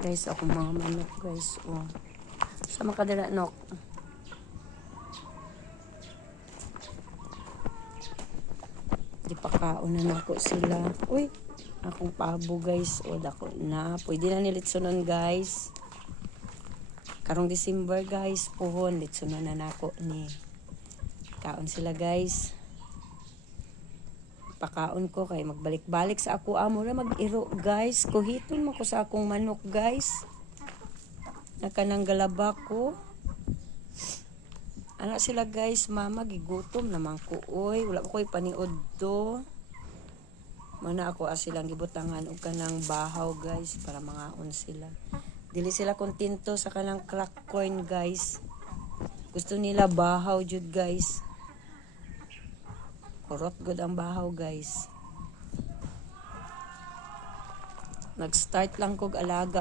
Guys, ako mga manok guys. Oh. Sa makadala nok. Di pa kaon na nako sila. Uy, akong pabo guys. O dako na. Pwede na nilitsunon guys. Karong December guys. Puhon, litsunon na nako ni. Kaon sila guys. Pakaon ko kay magbalik-balik sa ako amo ra mag-iro guys. Kuhiton mo ko sa akong manok guys. Nakanang galaba ko. Ana sila guys, mama gigutom naman ko oy. Wala ko koy paniod do. Mana ako silang gibutangan og kanang bahaw guys para mangaon sila. Dili sila kontento sa kanang crack corn guys. Gusto nila bahaw jud guys. Kurot good ang bahaw guys. Nag-start lang kog alaga